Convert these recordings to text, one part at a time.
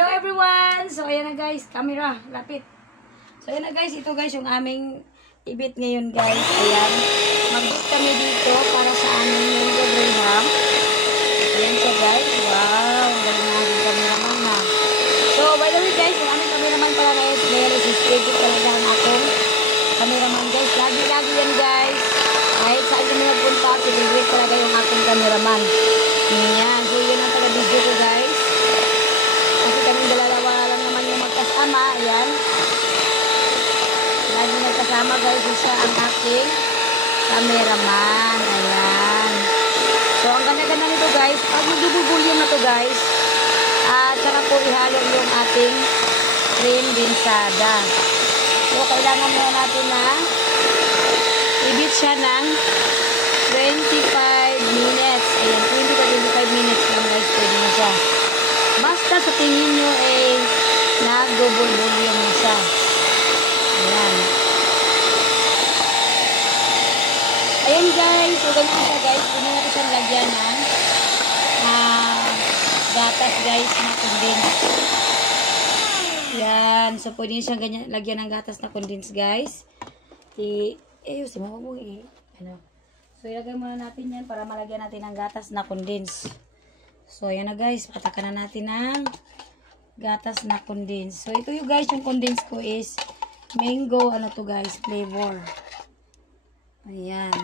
Hello everyone! So ayan na guys, camera, lapit. So ayan na guys, ito guys yung aming ibit ngayon guys. Ayan, mag-book kami dito para sa aming Mango Graham. Ayan siya guys, wow, ang galing na aming cameraman na. So by the way guys, yung aming cameraman pala ngayon is schedule talaga ang akong cameraman guys. Lagi yan guys. Kahit saan kami nagpunta, pinigrit talaga yung akong cameraman. Ayan, so yun ang taga-video ko guys. Kasi kami dalawa lang naman yung magkasama. Ayan. Lagi nagkasama guys. Siya ang aking cameraman. Ayan. So, ang ganda-ganda nito guys. Pag mag-volume na to guys. At saka po ihalo yung ating cream binsada. So, kailangan muna natin na i-beat siya ng 25 minutes. Ayan, 20-25 minutes lang guys. Pwede na siya. Basta sa tingin nyo nag-double volume na siya. Ayan. Ayan guys. So, ganyan siya guys. Pwede natin siyang lagyan ng gatas guys na condense. Ayan. So, pwede nyo siyang ganyan, lagyan ng gatas na condense guys. So, ilagay muna natin yan para malagyan natin ng gatas na condense. So, ayan na guys. Patakan na natin ng gatas na condense. So, ito yung guys, yung condense ko is mango, ano to guys, flavor. Ayan.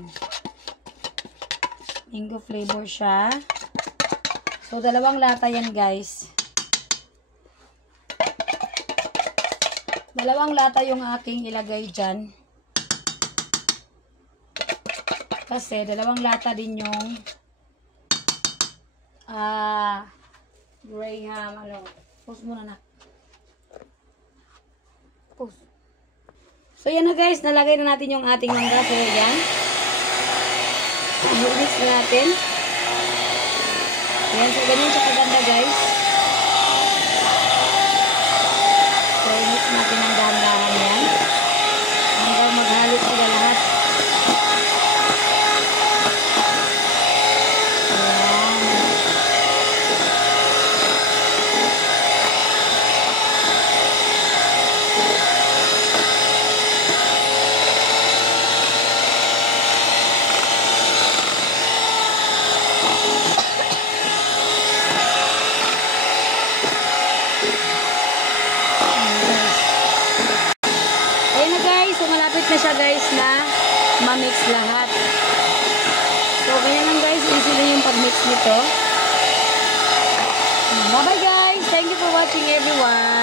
Mango flavor siya. So, dalawang lata yan guys. Dalawang lata yung aking ilagay dyan. Kasi, dalawang lata din yung Graham, post muna na. Post. So, yan na guys. Nalagay na natin yung ating mangga. So, yan. Mix na natin. Yan. So, ganyan siya kaganda guys. So, mix natin ang dahan-dahan yan. Hanggang maghalo sila lahat. Na siya guys na ma-mix lahat. So, ganyan lang guys. Easy lang yung pag-mix nito. Bye-bye guys. Thank you for watching everyone.